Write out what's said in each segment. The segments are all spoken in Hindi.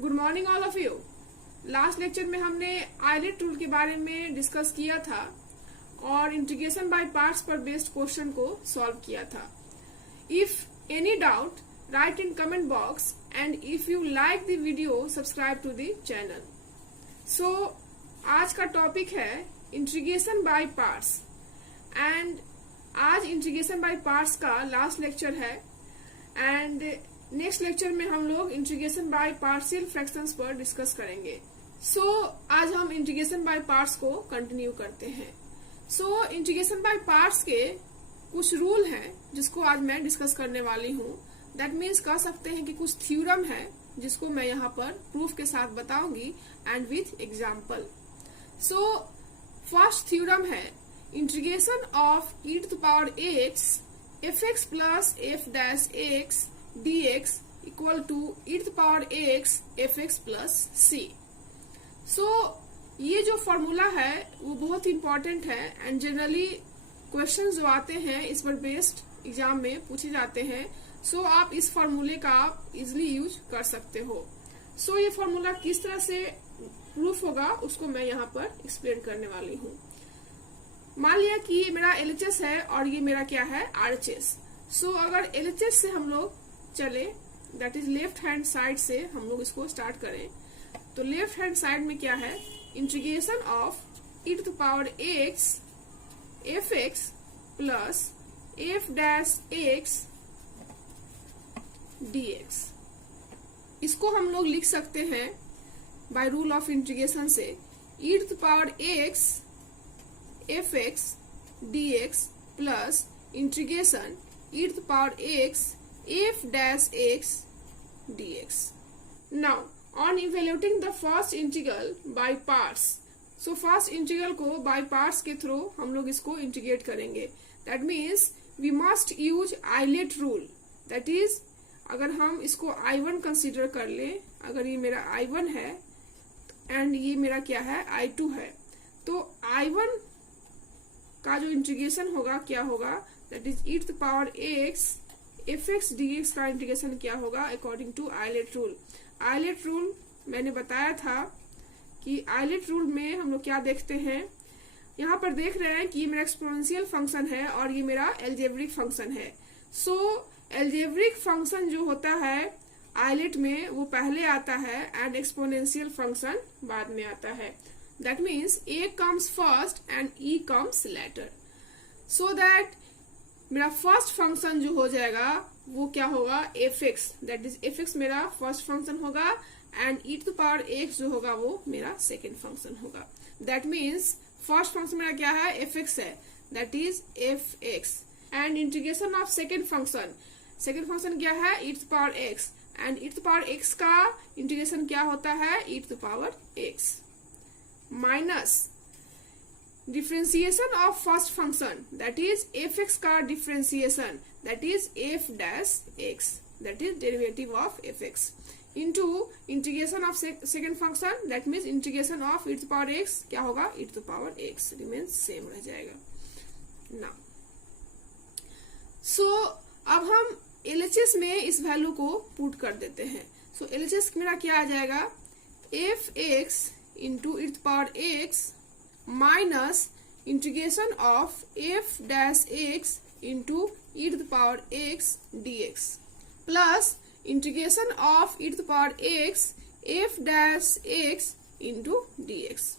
Good morning all of you. Last lecture में हमने आइलेट रूल के बारे में डिस्कस किया था और इंटीग्रेशन बाय पार्ट्स पर बेस्ड क्वेश्चन को सॉल्व किया था। If any doubt write in comment box and if you like the video subscribe to the channel. So आज का टॉपिक है इंटीग्रेशन बाय पार्ट्स एंड आज इंटीग्रेशन बाय पार्ट्स का लास्ट लेक्चर है एंड नेक्स्ट लेक्चर में हम लोग इंटीग्रेशन बाय पार्शियल फ्रैक्शंस पर डिस्कस करेंगे। आज हम इंटीग्रेशन बाय पार्ट्स को कंटिन्यू करते हैं। इंटीग्रेशन बाय पार्ट्स के कुछ रूल हैं जिसको आज मैं डिस्कस करने वाली हूँ। दैट मीन्स कह सकते हैं कि कुछ थ्योरम है जिसको मैं यहाँ पर प्रूफ के साथ बताऊंगी and with example. First theorem है integration of e to the power x fx plus f dash x dx equal to e to the power x fx plus c। ये जो फॉर्मूला है वो बहुत इंपॉर्टेंट है एंड जनरली क्वेश्चन जो आते हैं इस पर बेस्ड एग्जाम में पूछे जाते हैं। आप इस फॉर्मूले का आप इजिली यूज कर सकते हो। ये फॉर्मूला किस तरह से प्रूफ होगा उसको मैं यहाँ पर एक्सप्लेन करने वाली हूँ। मान लिया कि ये मेरा LHS है और ये मेरा क्या है RHS। अगर LHS से हम लोग चले that is left hand side से हम लोग इसको स्टार्ट करें तो लेफ्ट हैंड साइड में क्या है integration of e to the power x fx plus f dash x dx। इसको हम लोग लिख सकते हैं बाय रूल ऑफ इंटीग्रेशन से e to the power x fx dx plus integration e to the power x f dash x dx। Now on evaluating the first integral by parts, first integral को by parts के थ्रू हम लोग इसको इंटीग्रेट करेंगे। That means we must use ILATE rule। That is अगर हम इसको I1 कंसीडर कर ले, अगर ये मेरा I1 है एंड ये मेरा क्या है I2 है, तो I1 का जो इंटीग्रेशन होगा क्या होगा that is e to the power x fx dx का इंटीग्रेशन क्या होगा according to ILATE rule. ILATE rule मैंने बताया था कि आइलेट रूल में हम लोग क्या देखते हैं, यहाँ पर देख रहे हैं कि ये मेरा एक्सपोनेंशियल फंक्शन है और ये मेरा एल्जेब्रिक फंक्शन है। एल्जेब्रिक फंक्शन जो होता है आइलेट में वो पहले आता है एंड एक्सपोनेंशियल फंक्शन बाद में आता है। That means A comes first and E comes later. So that मेरा फर्स्ट फंक्शन जो हो जाएगा वो क्या होगा fx। That is fx मेरा फर्स्ट फंक्शन होगा and e to the power x जो होगा वो मेरा सेकेंड फंक्शन होगा। That means फर्स्ट फंक्शन मेरा क्या है fx है, that is fx and integration of second function क्या है e to the power x and e to the power x का इंटीग्रेशन क्या होता है e to the power x minus differentiation of first function that is fx का differentiation that is f dash x that is derivative of fx into integration of second function that means integration of e to the power x क्या होगा e to the power x remains same रह जाएगा ना। अब हम LHS में इस वैल्यू को पुट कर देते हैं। LHS मेरा क्या आ जाएगा fx into e to the power x minus integration of f dash x into e to the power x dx plus integration of e to the power x f dash x into dx।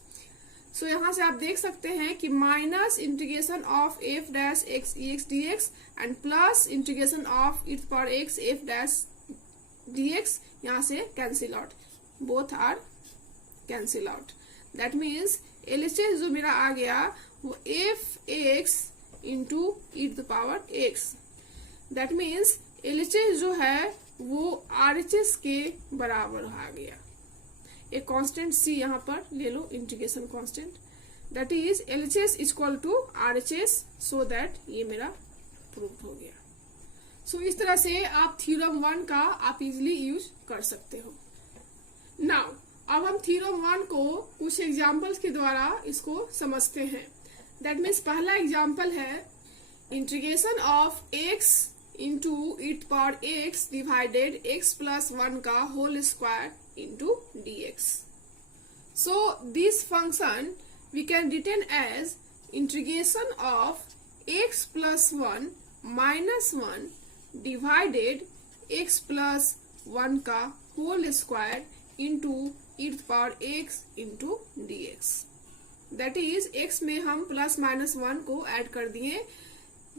यहाँ से आप देख सकते हैं कि minus integration of f dash x dx and plus integration of e to the power x f dash dx यहाँ से cancel out, both are cancel out. That means LHS जो मेरा आ गया वो fx into e to the power x। दैट मीन्स LHS जो है वो RHS के बराबर आ गया। एक कांस्टेंट c यहाँ पर ले लो, integration constant, that is LHS equal to RHS। So that ये मेरा प्रूफ हो गया। इस तरह से आप थ्योरम 1 का आप इजिली यूज कर सकते हो। नाउ अब हम थ्योरम 1 को कुछ एग्जाम्पल्स के द्वारा इसको समझते हैं। दैट मीन्स पहला एग्जाम्पल है integration of x into e to the power x divided x plus 1 का whole square into dx. So this function we can written as integration of x plus 1 minus 1 divided x plus 1 का whole square into e to the power x into dx. That is x में हम प्लस माइनस 1 को ऐड कर दिए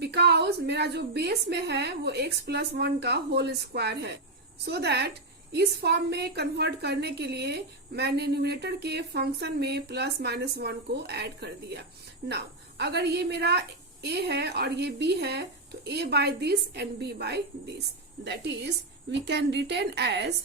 बिकॉज मेरा जो बेस में है वो x प्लस 1 का होल स्क्वायर है. सो दैट इस फॉर्म में कन्वर्ट करने के लिए मैंने न्यूमरेटर के फंक्शन में प्लस माइनस 1 को ऐड कर दिया. नाउ अगर ये मेरा a है और ये b है तो a by this and b by this. That is we can written as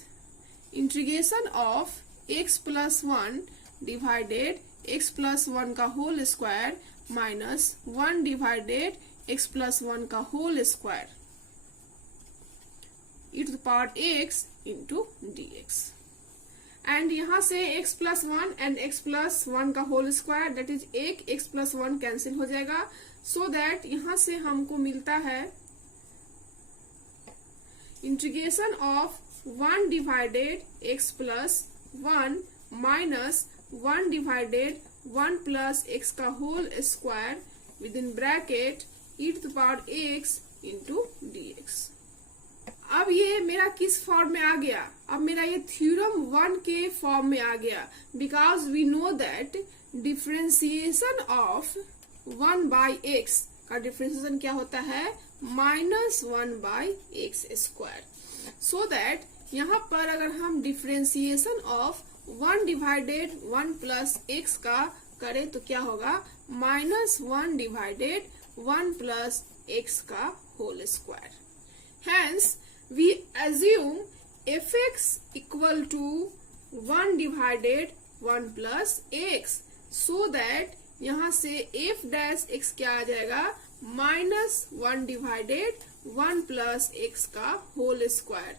integration of x plus 1 divided x plus 1 का whole square minus 1 divided x plus 1 का whole square e to the power x into dx. And यहाँ से x plus 1 एंड x plus 1 का होल स्क्वायर दैट इज एक x plus 1 कैंसिल हो जाएगा. सो दैट यहाँ से हमको मिलता है integration of 1 divided x plus 1 minus 1 divided 1 plus x का whole square with in bracket e to the power x into dx. अब ये मेरा किस फॉर्म में आ गया? अब मेरा ये थ्योरम 1 के फॉर्म में आ गया because we know that differentiation of 1 by x का डिफरेंशिएशन क्या होता है? Minus 1 by x square. So that यहाँ पर अगर हम differentiation of 1 divided 1 plus x का करें तो क्या होगा? माइनस 1 डिवाइडेड 1 प्लस एक्स का whole square. Hence, we assume fx equal to 1 divided 1 plus x. So that यहाँ से f dash x क्या आ जाएगा? माइनस 1 डिवाइडेड 1 प्लस x का होल स्क्वायर.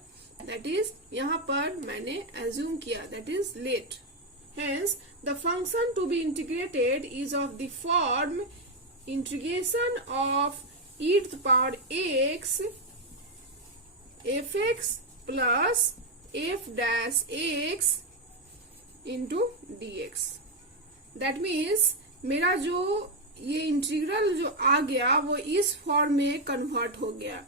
दैट इज यहाँ पर मैंने assume किया that is let. Hence, the function to be integrated is of the form integration of e to the power x fx plus f dash x into dx. That means मेरा जो ये इंटीग्रल जो आ गया वो इस फॉर्म में कन्वर्ट हो गया.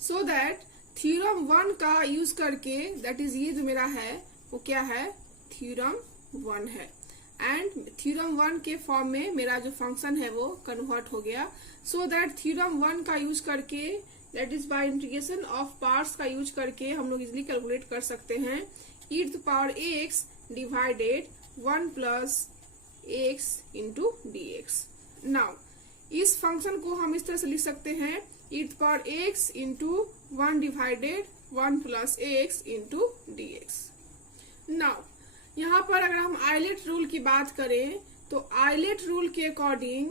सो दैट थ्योरम 1 का यूज करके दैट इज ये जो मेरा है वो क्या है? थ्योरम 1 है. एंड थ्योरम 1 के फॉर्म में मेरा जो फंक्शन है वो कन्वर्ट हो गया. सो दैट थ्योरम 1 का यूज करके that is bye integration of parts का यूज करके हम लोग इजिली कैलकुलेट कर सकते हैं e to the power x divided 1 plus x into dx. Now इस फंक्शन को हम इस तरह से लिख सकते हैं e to the power x into 1 divided 1 plus x into dx. Now यहाँ पर अगर हम आइलेट रूल की बात करें तो आइलेट रूल के अकॉर्डिंग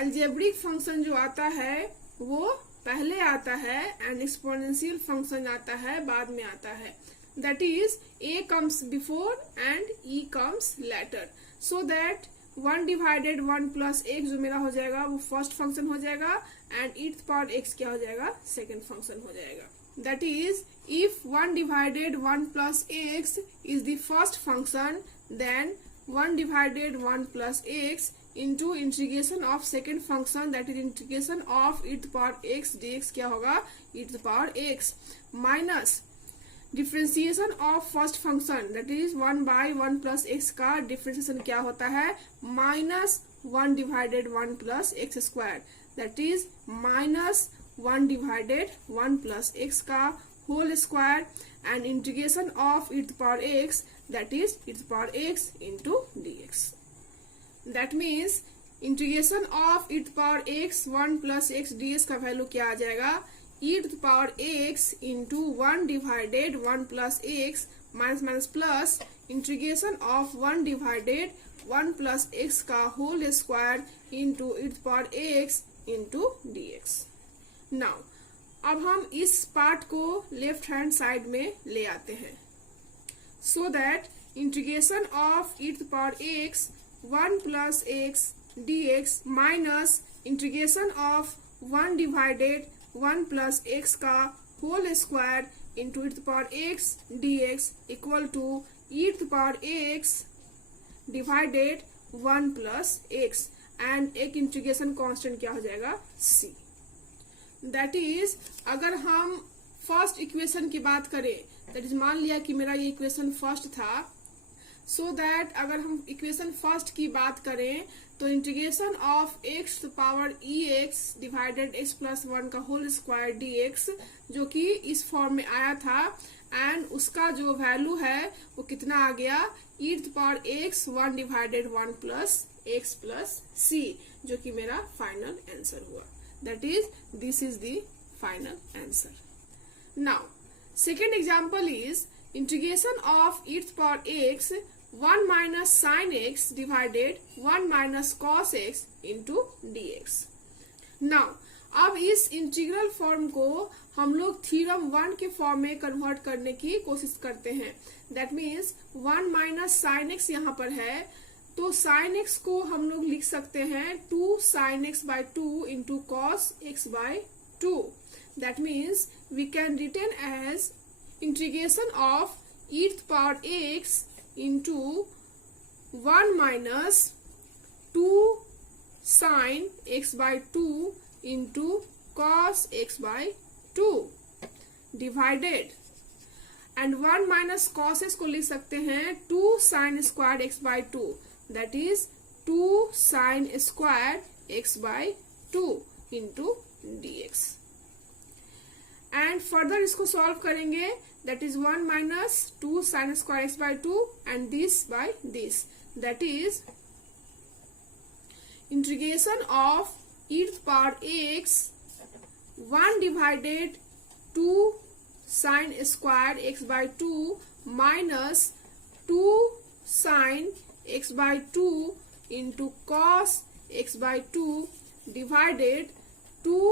अलजेब्रिक फंक्शन जो आता है वो पहले आता है एंड एक्सपोनेंशियल फंक्शन आता है बाद में आता है. That is a comes before and e comes later. So that 1 divided 1 plus x जो मेरा हो जाएगा वो फर्स्ट फंक्शन हो जाएगा and e to the power x क्या हो जाएगा? सेकेंड फंक्शन हो जाएगा. That is, if 1 divided 1 plus x is the first function, then 1 divided 1 plus x into integration of second function, that is integration of e to the power x dx क्या होगा? e to the power x minus differentiation of first function, that is 1 by 1 plus x का differentiation क्या होता है? minus 1 divided 1 plus x square, that is minus 1 divided 1 plus x का whole square and integration of e to the power x, that is e to the power x into dx. That means integration of e to the power x 1 plus x dx का वैल्यू क्या आ जाएगा? e to the power x into 1 divided 1 plus x minus minus plus integration of 1 divided 1 plus x का whole square into e to the power x into dx. Now अब हम इस पार्ट को लेफ्ट हैंड साइड में ले आते हैं. So that integration of e to the power x 1 plus x dx minus integration of 1 divided 1 plus x का whole square into e to the power x dx equal to e to the power x divided 1 plus x and एक इंटीग्रेशन कांस्टेंट क्या हो जाएगा c। दैट इज अगर हम फर्स्ट इक्वेशन की बात करें, दैट इज मान लिया कि मेरा ये इक्वेशन फर्स्ट था, सो दैट अगर हम इक्वेशन फर्स्ट की बात करें तो integration of x to power e x divided x plus 1 का होल स्क्वायर डी एक्स, जो कि इस फॉर्म में आया था, एंड उसका जो वैल्यू है वो कितना आ गया, e to power x 1 divided 1 plus x plus c, जो कि मेरा फाइनल आंसर हुआ। That is this is the final answer. Now second example is integration of e to power x 1 minus sine x divided 1 minus cos x into d x. Now अब इस इंटीग्रल फॉर्म को हम लोग थ्योरम 1 के फॉर्म में कन्वर्ट करने की कोशिश करते हैं। That means 1 minus sine x यहाँ पर है, तो साइन एक्स को हम लोग लिख सकते हैं 2 sine x by 2 into cos x by 2। That means we can written as integration of e to power x into 1 minus 2 sine x by 2 into cos x by 2 divided, and 1 minus cos x को लिख सकते हैं 2 sine square x by 2, that is 2 sine square x by 2 into d x. And further इसको सॉल्व करेंगे, that is 1 minus 2 sine square x by 2 and this by this, that is integration of e to the power x 1 divided 2 sin square x by 2 minus 2 sin x by 2 into cos x by 2 divided 2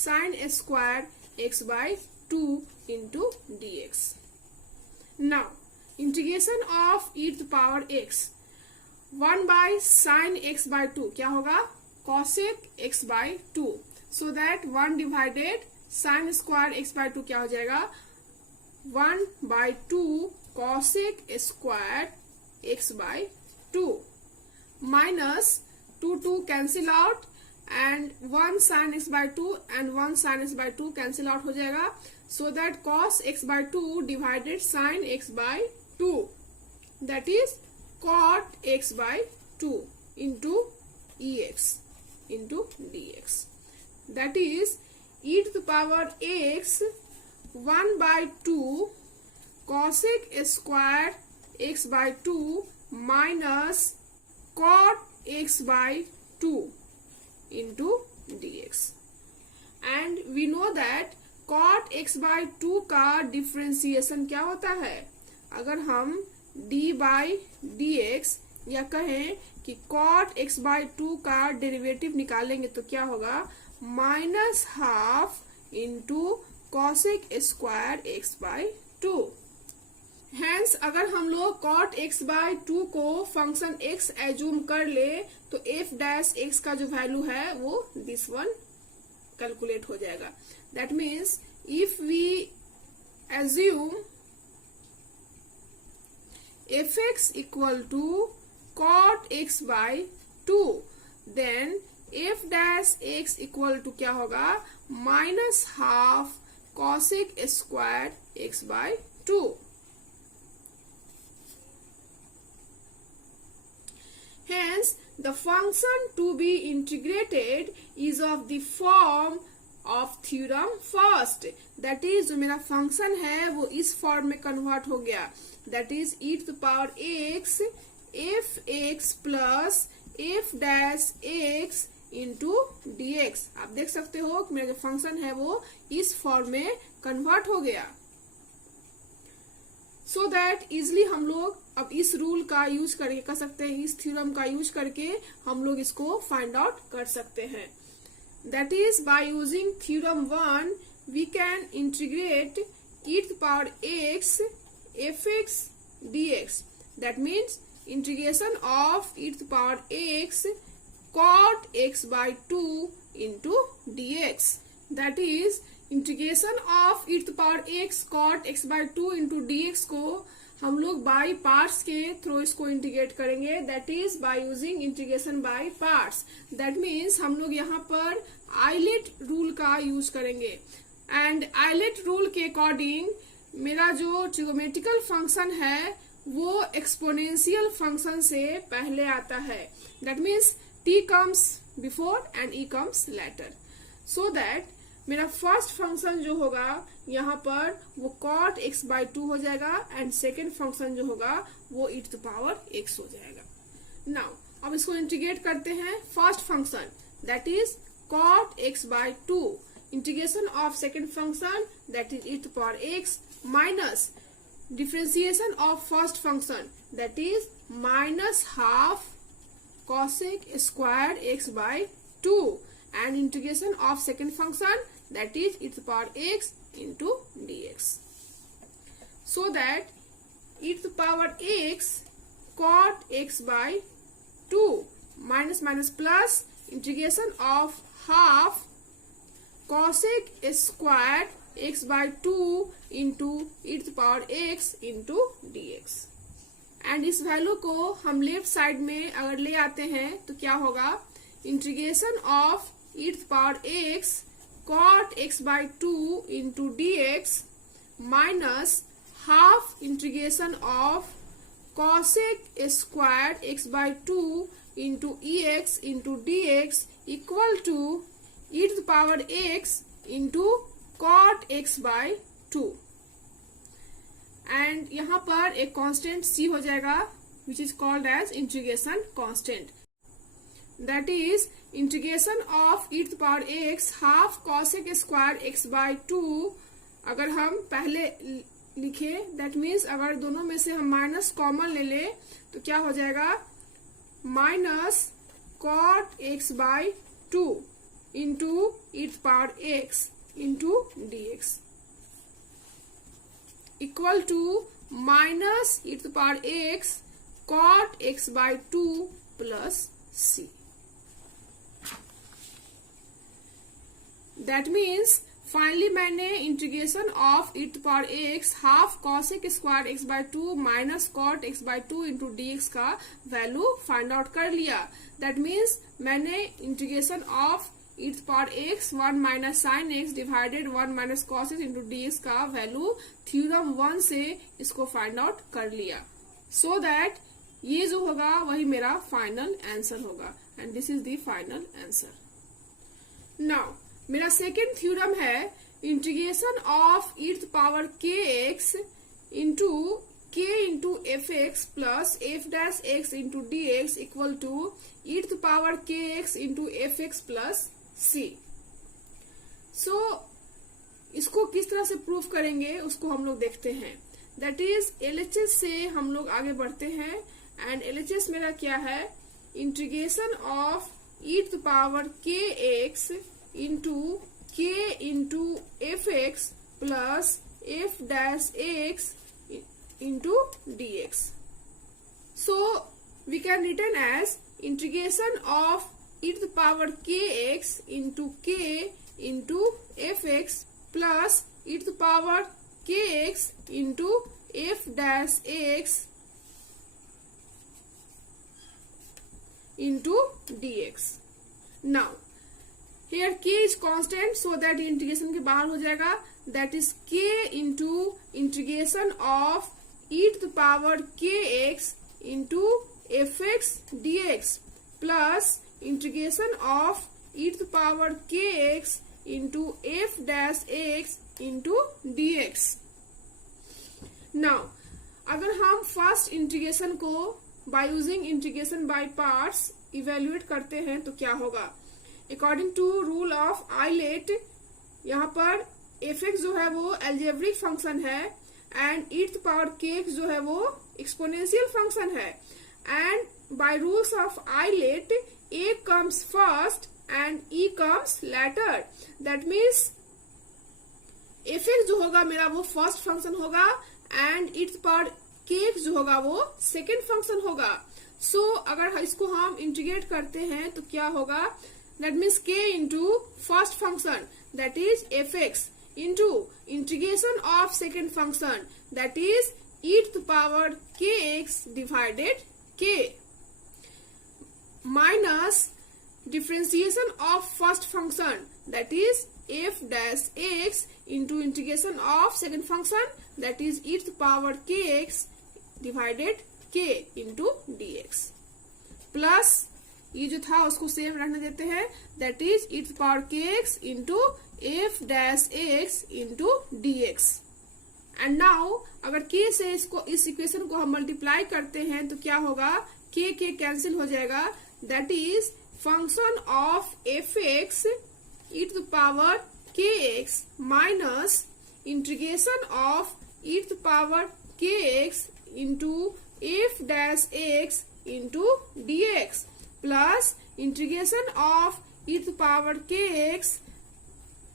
sin square x by 2 into dx. Now integration of e to the power x 1 by sin x by 2 क्या होगा, cosec x by 2, so that 1 divided sin square x by 2 क्या हो जाएगा, 1 by 2 cosec square x by 2 minus 2 cancel out and 1 sin x by 2 and 1 sin x by 2 cancel out हो जाएगा, so that cos x by 2 divided sin x by 2, that is cot x by 2 into ex into dx. That is e to the power x 1 by 2 cosec square x by 2 minus cot x by 2 into dx. And we know that cot x by 2 का डिफ्रेंसिएशन क्या होता है, अगर हम d by dx या कहें कि cot x by 2 का डेरिवेटिव निकालेंगे तो क्या होगा, -12 into cosec square x by 2। Hence अगर हम लोग cot x by 2 को फंक्शन x एज्यूम कर ले तो f डैश x का जो वैल्यू है वो दिस वन कैलकुलेट हो जाएगा। That means if we assume fx equal to cot x by 2, then f dash x equal to क्या होगा, -12 cosec square x by 2। Hence the function to be integrated is of the form of theorem first, that is जो मेरा फंक्शन है वो इस फॉर्म में कन्वर्ट हो गया, that is e to the power x f x plus f dash x into dx। आप देख सकते हो कि मेरा जो फंक्शन है वो इस फॉर्म में कन्वर्ट हो गया, सो दैट इजिली हम लोग अब इस रूल का यूज करके कर सकते हैं, इस थ्योरम का यूज करके हम लोग इसको फाइंड आउट कर सकते हैं। That is by using theorem 1 we can integrate e to the power x fx dx, that means integration of e to the power x cot x by 2 into dx, that is integration of e to the power x cot x by 2 into dx को हम लोग बाय पार्ट्स के थ्रू इसको इंटीग्रेट करेंगे, that is by using integration by parts. That means हम लोग यहाँ पर आइलेट रूल का यूज करेंगे एंड आइलेट रूल के अकॉर्डिंग मेरा जो ट्रिगोमेट्रिकल फंक्शन है वो एक्सपोनेंशियल फंक्शन से पहले आता है। That means t comes before and e comes later, so that मेरा फर्स्ट फंक्शन जो होगा यहाँ पर वो cot x/2 हो जाएगा एंड सेकेंड फंक्शन जो होगा वो e⁻x हो जाएगा। नाउ अब इसको इंटीग्रेट करते हैं। First function that is cot x/2, integration of second function that is e⁻x minus differentiation of first function that is minus half cosec squared x/2 and integration of second function that is e⁻x into dx, so that e⁻x cot x/2 minus plus integration of half cosec squared x/2 into e⁻x into dx। And इस वैल्यू को हम लेफ्ट साइड में अगर ले आते हैं तो क्या होगा, integration of e⁻x cot x/2 into dx minus half integration of cosec squared x/2 into ex into dx equal to e⁻x into cot x/2 and यहाँ पर एक कांस्टेंट c हो जाएगा which is called as integration constant, that is integration of e⁻x half cosec square x/2। अगर हम पहले लिखे दैट मीन्स अगर दोनों में से हम माइनस कॉमन ले ले तो क्या हो जाएगा, minus cot x/2 into e⁻x into dx equal to minus e⁻x cot x/2 plus c। That means finally मैंने integration of e⁻x half cosec square x/2 minus cot x/2 into dx का वैल्यू फाइंड आउट कर लिया। दैट मीन्स मैंने integration of e⁻x 1 minus sine x divided 1 minus cos x into dx का वैल्यू थ्योरम 1 से इसको फाइंड आउट कर लिया, सो दैट ये जो होगा वही मेरा फाइनल आंसर होगा and this is the final answer. Now मेरा सेकेंड थ्योरम है integration of e⁻kx into k into fx plus f'(x) into dx equal to e⁻kx into fx plus c। So इसको किस तरह से प्रूफ करेंगे उसको हम लोग देखते हैं। दैट इज LHS से हम लोग आगे बढ़ते हैं एंड LHS मेरा क्या है, integration of e⁻kx into k into fx plus f'(x) into dx. So we can written as integration of e⁻kx into k into fx plus e⁻kx into f'(x) into dx. Now here k is constant, so that integration के बाहर हो जाएगा, that is k into integration of e⁻kx into fx dx plus integration of e⁻kx into f'(x) into dx. Now अगर हम फर्स्ट इंटीग्रेशन को by using integration by parts evaluate करते हैं तो क्या होगा, according to rule of ILATE यहाँ पर fx जो है वो एल्जेब्रिक फंक्शन है एंड e⁻kx जो है वो एक्सपोनेंशियल फंक्शन है and by rules of ILATE a comes first and e comes later. That means fx जो होगा मेरा वो फर्स्ट फंक्शन होगा एंड e⁻kx जो होगा वो सेकेंड फंक्शन होगा। सो अगर इसको हम इंटीग्रेट करते हैं तो क्या होगा, that means k into first function that is fx into integration of second function that is e to the power kx divided k minus differentiation of first function, that is f dash x into integration of second function, that is e to the power kx divided k into dx, plus ये जो था उसको सेम रहने देते हैं, that is e to the power kx into f dash x into dx. And now अगर k से इसको इस इक्वेशन को हम मल्टीप्लाई करते हैं तो क्या होगा, k कैंसिल हो जाएगा, that is function of f x e to the power k x minus integration of e to the power k x into f dash x into d x plus integration of e to the power k x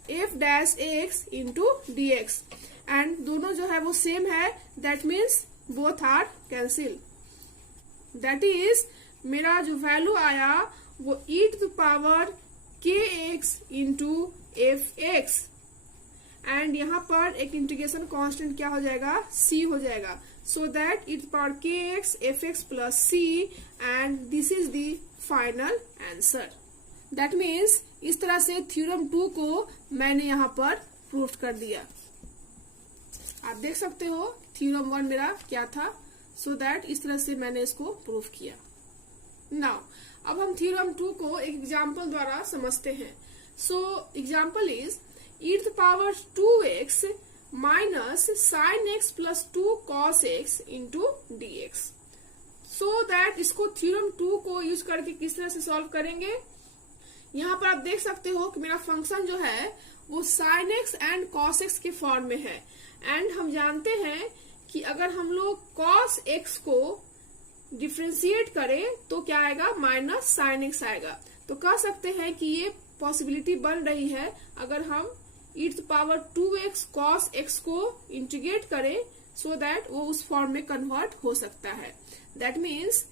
f dash x into d x. And दोनों जो है वो सेम है, that means both are cancel. That is मेरा जो वैल्यू आया वो e to the power k x into F x, and यहाँ पर एक इंटीग्रेशन कांस्टेंट क्या हो जाएगा, c हो जाएगा. So that e to the power k x f x plus c, and this is the final answer. That means इस तरह से थ्योरम 2 को मैंने यहाँ पर प्रूव कर दिया. आप देख सकते हो थ्योरम 1 मेरा क्या था. सो दैट इस तरह से मैंने इसको प्रूव किया. नाउ अब हम थ्योरम 2 को एक एग्जांपल द्वारा समझते हैं. So example is e to the power 2x minus sine x plus 2 cos x into d x. So that इसको थ्योरम 2 को यूज करके किस तरह से सॉल्व करेंगे. यहाँ पर आप देख सकते हो कि मेरा फंक्शन जो है वो sine x and cos x के फॉर्म में है, एंड हम जानते हैं कि अगर हम लोग कॉस एक्स को डिफ्रेंशिएट करें तो क्या आएगा, माइनस साइन एक्स आएगा. तो कह सकते हैं कि ये पॉसिबिलिटी बन रही है अगर हम e to the power 2x cos x को इंटीग्रेट करें सो दैट वो उस फॉर्म में कन्वर्ट हो सकता है. दैट मीन्स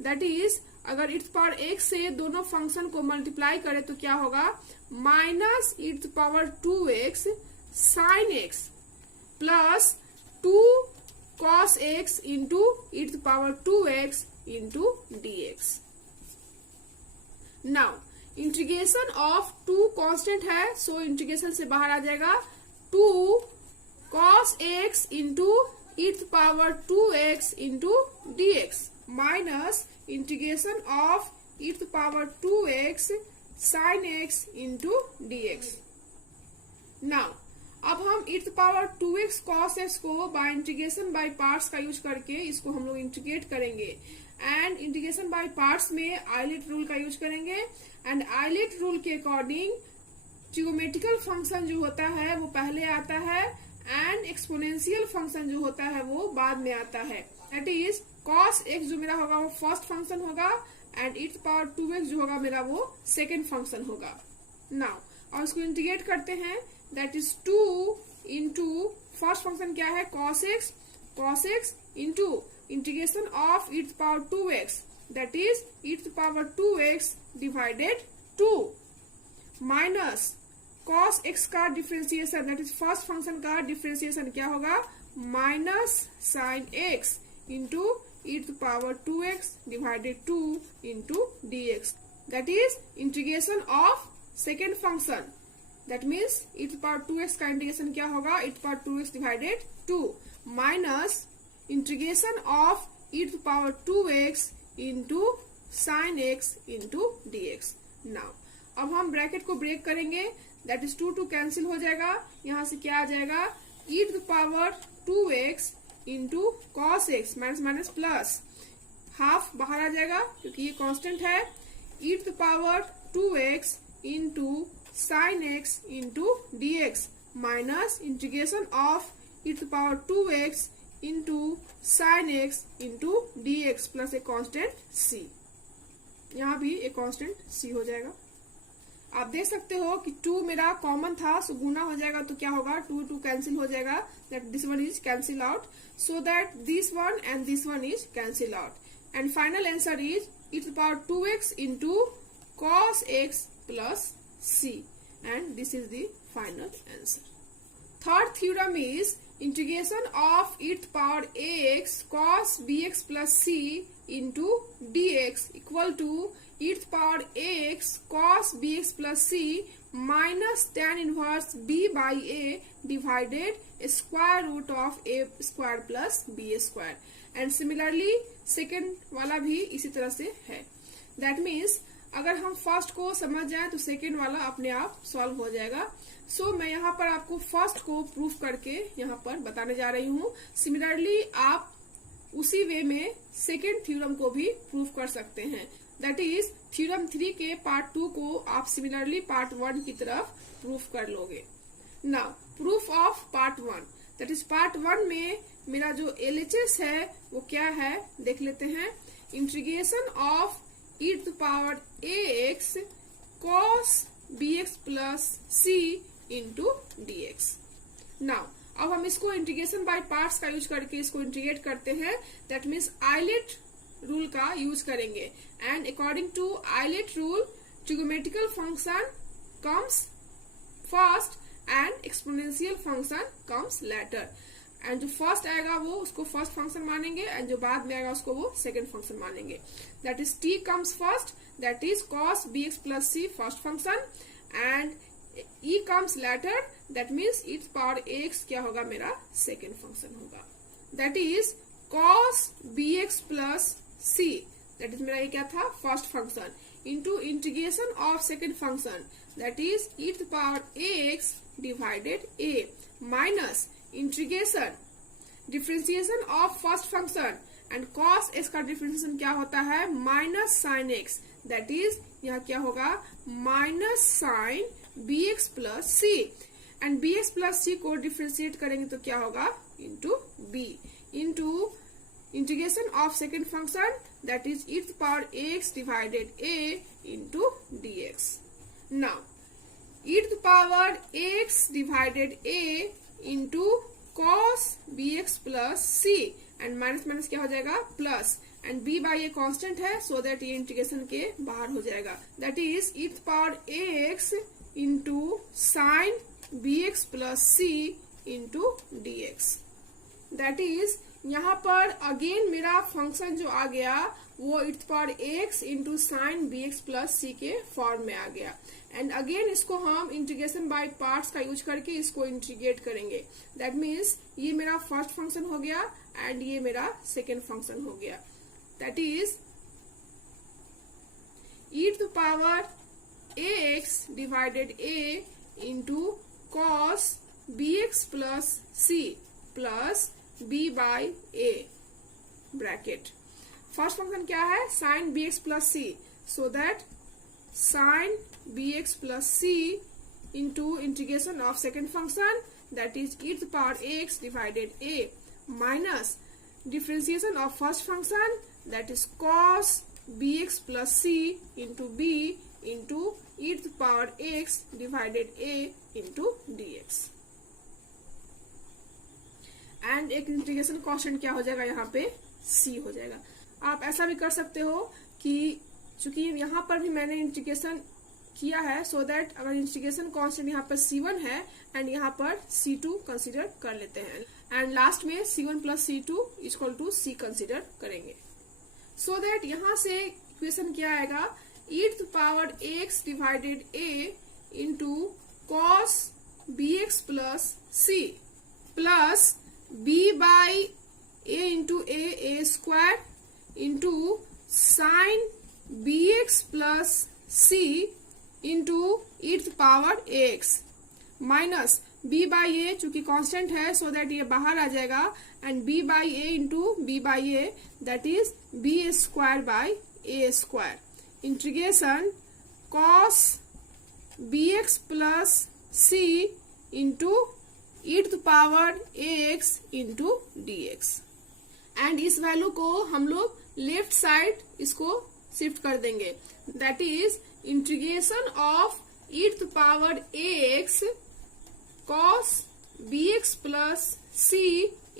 दैट इज अगर e to the power x से दोनों फंक्शन को मल्टीप्लाई करें तो क्या होगा, minus e to the power 2x sine x plus 2 cos x into e to the power 2x into dx. Now integration of 2 constant है, सो इंटीग्रेशन से बाहर आ जाएगा 2 cos x into e to the power 2x into dx minus integration of e to the power 2x sin x into dx. Now अब हम e to the power 2x cos x को बाय इंटीग्रेशन बाय पार्ट्स का यूज करके इसको हम लोग इंटीग्रेट करेंगे, एंड इंटीग्रेशन बाय पार्ट्स में आइलेट रूल का यूज करेंगे, एंड आइलेट रूल के अकॉर्डिंग ट्रिगोमेट्रिकल फंक्शन जो होता है वो पहले आता है एंड एक्सपोनेंशियल फंक्शन जो होता है वो बाद में आता है. दैट इज cos x जो मेरा होगा वो फर्स्ट फंक्शन होगा, and e to the power 2x जो होगा मेरा वो सेकेंड फंक्शन होगा. नाउ और इसको इंटीग्रेट करते हैं, that is 2 into first function क्या है, cos x into integration of e to the power 2x, that is e to the power 2x divided 2 minus cos x का differentiation, that is first function का डिफरेंशिएशन क्या होगा, minus sine x into e to the power 2x divided 2 into dx, that is integration of second function. That means e to the power 2x का इंटीग्रेशन क्या होगा, e to the power 2x divided 2 minus integration of e to the power 2x into sine x into dx. Now अब हम ब्रैकेट को ब्रेक करेंगे, दैट इज 2 कैंसिल हो जाएगा. यहाँ से क्या आ जाएगा, e to the power 2x into cos x minus minus plus half बाहर आ जाएगा क्योंकि ये कांस्टेंट है, e to the power 2x into sine x into dx minus integration of e to the power 2x into sine x into dx plus a constant c. यहाँ भी एक कांस्टेंट c हो जाएगा. आप देख सकते हो कि 2 मेरा कॉमन था, सो गुना हो जाएगा तो क्या होगा, 2 कैंसिल हो जाएगा, that this one is cancel out, so that this one and this one is cancel out, and final answer is e to the power 2x into cos x plus c, and this is the final answer. Third theorem is integration of eth power ax cos bx plus c into dx equal to eth power ax cos bx plus c minus tan inverse b by a divided square root of a square plus b square. And similarly second वाला भी इसी तरह से है. दैट मीन्स अगर हम फर्स्ट को समझ जाए तो सेकेंड वाला अपने आप सॉल्व हो जाएगा. सो मैं यहाँ पर आपको फर्स्ट को प्रूफ करके यहाँ पर बताने जा रही हूँ. सिमिलरली आप उसी वे में सेकेंड थ्योरम को भी प्रूफ कर सकते हैं. दैट इज थ्योरम 3 के पार्ट 2 को आप सिमिलरली पार्ट 1 की तरफ प्रूफ कर लोगे. Now proof of part 1. That is part 1 में मेरा जो LHS है वो क्या है देख लेते हैं. Integration of e to the power ax cos bx plus c into dx. Now अब हम इसको इंटीग्रेशन बाय पार्ट्स का यूज करके इसको इंटीग्रेट करते हैं. दैट मीन्स आइलेट रूल का यूज करेंगे. And according to ILATE rule trigonometrical function comes first and exponential function comes later. And जो फर्स्ट आएगा वो उसको फर्स्ट फंक्शन मानेंगे एंड जो बाद में आएगा उसको वो सेकंड फंक्शन मानेंगे. That is t comes first, that is cos bx plus c first function and e comes later, that means e power x क्या होगा मेरा सेकंड फंक्शन होगा. That is cos bx plus c, that is मेरा ये क्या था first function into integration of second function that is e power ax divided a minus integration differentiation of first function and cos x का डिफ्रेंसिएशन क्या होता है minus sine x, that is यहाँ क्या होगा minus sine bx plus c and bx plus c को डिफ्रेंशिएट करेंगे तो क्या होगा into b into integration of second function that is e to the power ax divided a into dx. Now e to the power ax divided a into cos bx plus c and minus minus क्या हो जाएगा plus and b by a constant है सो दैट ये इंटीग्रेशन के बाहर हो जाएगा. That is e to the power ax into sine bx plus c into dx. That is यहाँ पर अगेन मेरा फंक्शन जो आ गया वो e to the power ax into sine bx plus c के फॉर्म में आ गया. एंड अगेन इसको हम इंटीग्रेशन बाय पार्ट्स का यूज करके इसको इंटीग्रेट करेंगे. दैट मीन्स ये मेरा फर्स्ट फंक्शन हो गया एंड ये मेरा सेकेंड फंक्शन हो गया. That is e to the power ax divided a into cos bx plus c plus b by a bracket. First function क्या है sine bx plus c, so that sine bx plus c into integration of second function that is e to the power ax divided a minus differentiation of first function that is cos bx plus c into b into e to the power x divided a into dx. And एक इंटीग्रेशन कांस्टेंट क्या हो जाएगा यहाँ पे c हो जाएगा. आप ऐसा भी कर सकते हो कि चूंकि यहाँ पर भी मैंने इंटीग्रेशन किया है सो दैट अगर इंटीग्रेशन कांस्टेंट यहाँ पर c1 है एंड यहाँ पर c2 कंसीडर कर लेते हैं एंड लास्ट में c1 plus c2 equal to c consider करेंगे. सो दैट यहाँ से इक्वेशन क्या आएगा e to the power ax divided a into cos bx plus c plus b by a into a square into sine bx plus c into e to the power ax minus b by a चूंकि कांस्टेंट है सो दैट ये बाहर आ जाएगा and b by a into b by a that is b square by a square integration cos bx plus c into e to the power ax into dx. And इस वैल्यू को हम लोग लेफ्ट साइड इसको शिफ्ट कर देंगे. That is integration of e to the power ax cos bx plus c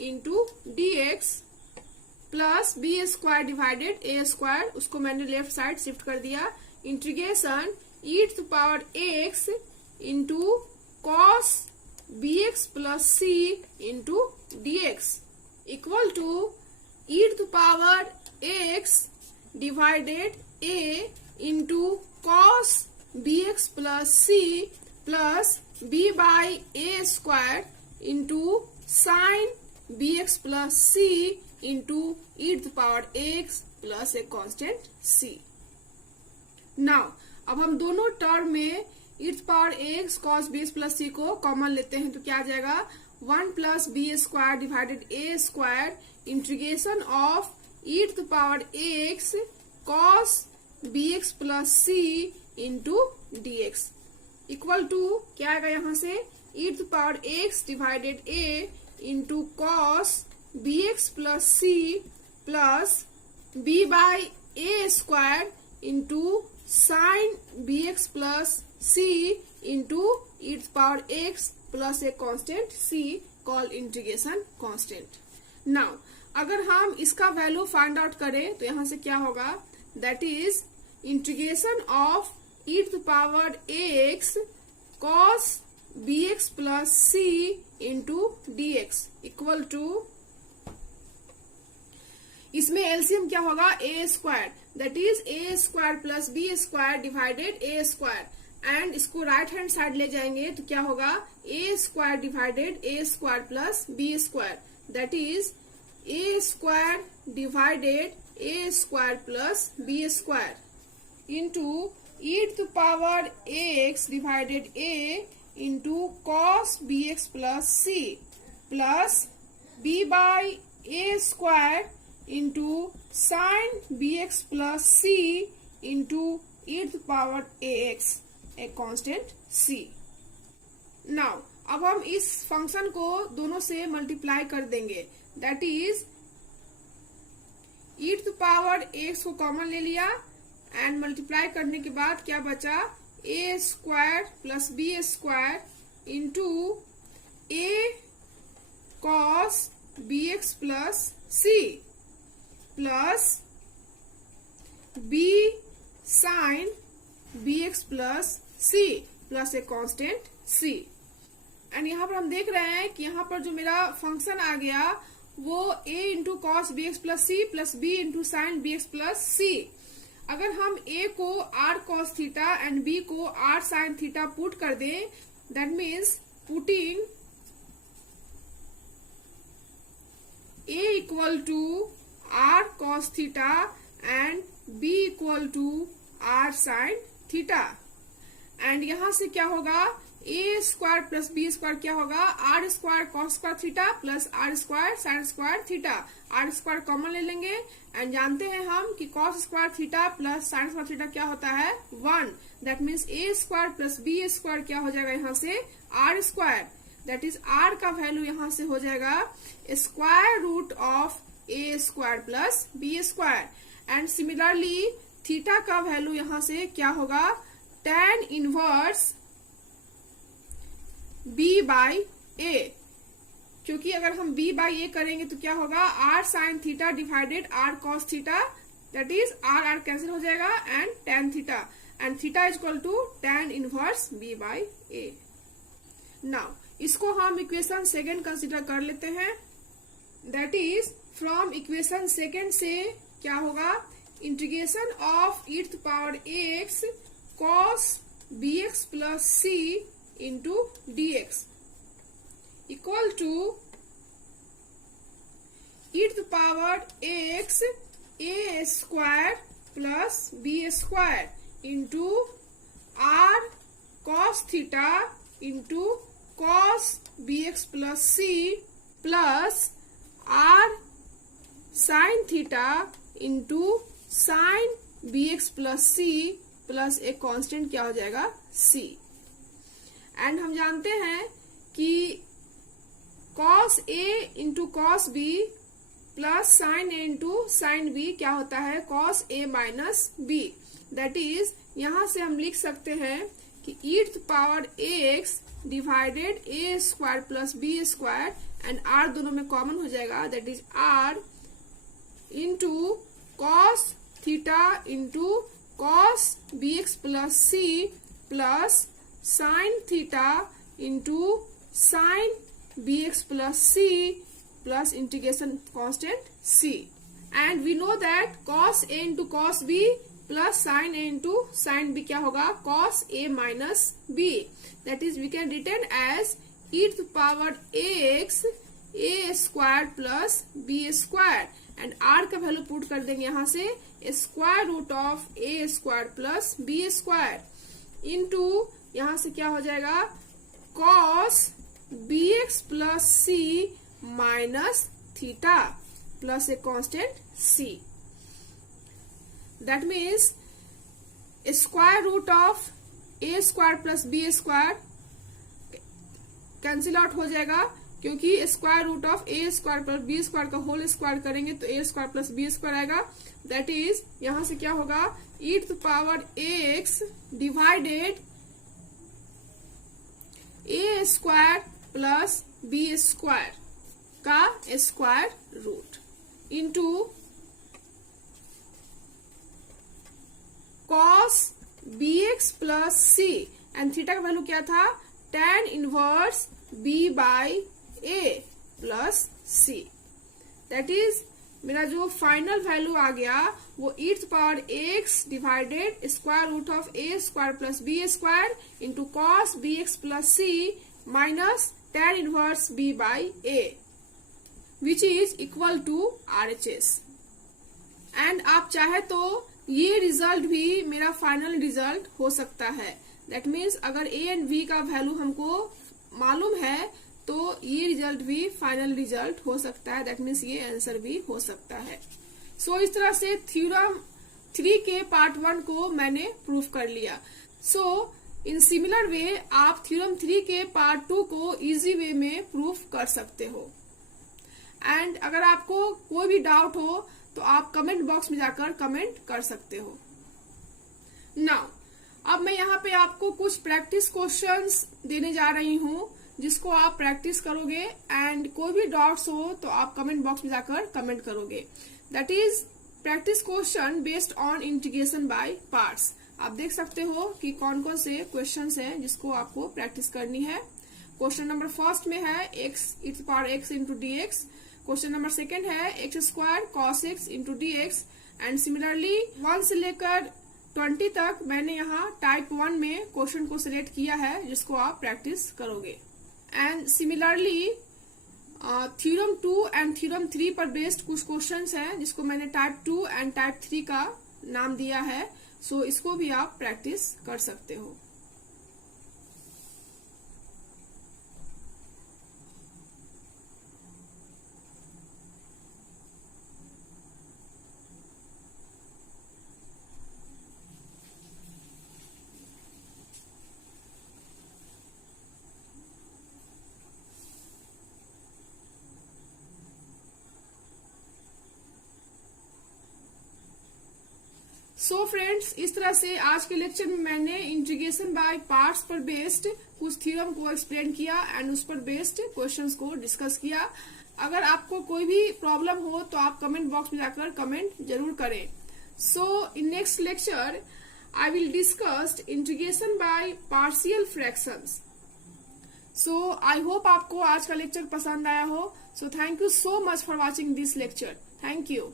into dx plus b square divided a square उसको मैंने लेफ्ट साइड शिफ्ट कर दिया. Integration e to the power ax into cos bx plus c into dx equal to e to the power x divided a into cos bx plus c plus b by a square into sin bx plus c into e to the power x plus a constant c. Now अब हम दोनों टर्म में e to the power x cos bx plus c को कॉमन लेते हैं तो क्या आ जाएगा 1 plus b square divided a square integration of e to the power x cos bx plus c into dx equal to क्या आएगा यहाँ से e to the power x divided a into cos bx plus c plus b by a square into sin bx plus c into e to the power x plus a constant c called integration constant. Now अगर हम इसका वैल्यू फाइंड आउट करें तो यहाँ से क्या होगा that is integration of e to the power x cos bx plus c into dx equal to इसमें एलसीएम क्या होगा a square that is a square plus b square divided a square and इसको राइट हैंड साइड ले जाएंगे तो क्या होगा a square divided a square plus b square that is a square divided a square plus b square into e to the power x divided a into cos bx plus c plus b by a square into sin bx plus c into e to the power ax a constant c. Now अब हम इस फंक्शन को दोनों से मल्टीप्लाई कर देंगे that is e to the power x को कॉमन ले लिया एंड मल्टीप्लाई करने के बाद क्या बचा a square plus b square into a cos b x plus c plus b sine b x plus c plus a constant c. And यहाँ पर हम देख रहे हैं कि यहाँ पर जो मेरा फंक्शन आ गया वो a into cos b x plus c plus b into sine b x plus c. अगर हम a को r cos theta and b को r sin थीटा पुट कर दें that means putting a equal to r cos theta and b equal to r sin theta and यहां से क्या होगा a square plus b square क्या होगा r square cos square theta plus r square sine square theta. R square common ले लेंगे एंड जानते हैं हम कि cos square theta plus sine square theta क्या होता है 1. That means a square plus b square क्या हो जाएगा यहाँ से r square that is r का वैल्यू यहाँ से हो जाएगा square root of a square plus b square and similarly theta का वैल्यू यहाँ से क्या होगा tan inverse b by a क्योंकि अगर हम b बाई a करेंगे तो क्या होगा r sine theta divided r cos theta that is r cancel हो जाएगा and tan theta and theta is equal to tan inverse b by a. Now इसको हम इक्वेशन सेकेंड कंसिडर कर लेते हैं that is from equation second से क्या होगा integration of e to the power x cos bx plus c into dx equal to e to the power x a square plus b square into r cos theta into cos bx plus c plus r sin theta into sin bx plus c plus एक कांस्टेंट क्या हो जाएगा c. एंड हम जानते हैं कि cos a into cos b plus sine a into sine b क्या होता है cos a minus b. That is यहां से हम लिख सकते हैं कि e to the power ax divided a square plus b square and r दोनों में कॉमन हो जाएगा that is r into cos theta into cos bx plus c plus sin theta into sine bx plus c plus integration constant c. And we know that cos a into cos b plus sin a into sin b क्या होगा, cos a minus b. That is we can written as e to the power ax a square plus b square. And r का वैल्यू पुट कर देंगे यहाँ से square root of a square plus b square into यहाँ से क्या हो जाएगा cos bx plus c minus theta plus a constant c. That means square root of a square plus b square cancel out हो जाएगा, क्योंकि square root of a square plus b square का होल स्क्वायर करेंगे तो a square plus b square आएगा. दैट इज यहां से क्या होगा e to the power x divided a square plus b square का square root into cos b x plus c and theta का वैल्यू क्या था tan inverse b by a plus c. That is मेरा जो फाइनल वैल्यू आ गया वो e to power x divided square root of a square plus b square into cos b x plus c minus tan inverse b by a which is equal to RHS. And आप चाहे तो ये रिजल्ट भी मेरा फाइनल रिजल्ट हो सकता है. दैट मीन्स अगर a एंड b का वैल्यू हमको मालूम है तो ये रिजल्ट भी फाइनल रिजल्ट हो सकता है. दैट मीन्स ये आंसर भी हो सकता है. सो इस तरह से थ्योरम 3 के पार्ट 1 को मैंने प्रूफ कर लिया. सो इन सिमिलर वे आप थ्योरम 3 के पार्ट 2 को इजी वे में प्रूफ कर सकते हो. एंड अगर आपको कोई भी डाउट हो तो आप कमेंट बॉक्स में जाकर कमेंट कर सकते हो. नाउ अब मैं यहाँ पे आपको कुछ प्रैक्टिस क्वेश्चंस देने जा रही हूँ जिसको आप प्रैक्टिस करोगे एंड कोई भी डाउट्स हो तो आप कमेंट बॉक्स में जाकर कमेंट करोगे. That is practice question based on integration by parts. आप देख सकते हो कि कौन कौन से क्वेश्चंस हैं जिसको आपको प्रैक्टिस करनी है. क्वेश्चन नंबर फर्स्ट में है x e to power x into dx. Question number second है x square cos x into dx. And similarly 1 से लेकर 20 तक मैंने यहाँ टाइप 1 में क्वेश्चन को सिलेक्ट किया है जिसको आप प्रैक्टिस करोगे. And similarly theorem 2 and theorem 3 पर बेस्ड कुछ क्वेश्चंस हैं जिसको मैंने टाइप 2 एंड टाइप 3 का नाम दिया है. सो इसको भी आप प्रैक्टिस कर सकते हो. सो फ्रेंड्स इस तरह से आज के लेक्चर में मैंने इंटीग्रेशन बाय पार्ट्स पर बेस्ड कुछ थ्योरम को एक्सप्लेन किया एंड उस पर बेस्ड क्वेश्चंस को डिस्कस किया. अगर आपको कोई भी प्रॉब्लम हो तो आप कमेंट बॉक्स में जाकर कमेंट जरूर करें. So in next lecture I will discuss integration by partial fractions. So I hope आपको आज का लेक्चर पसंद आया हो. So thank you so much for watching this lecture. Thank you.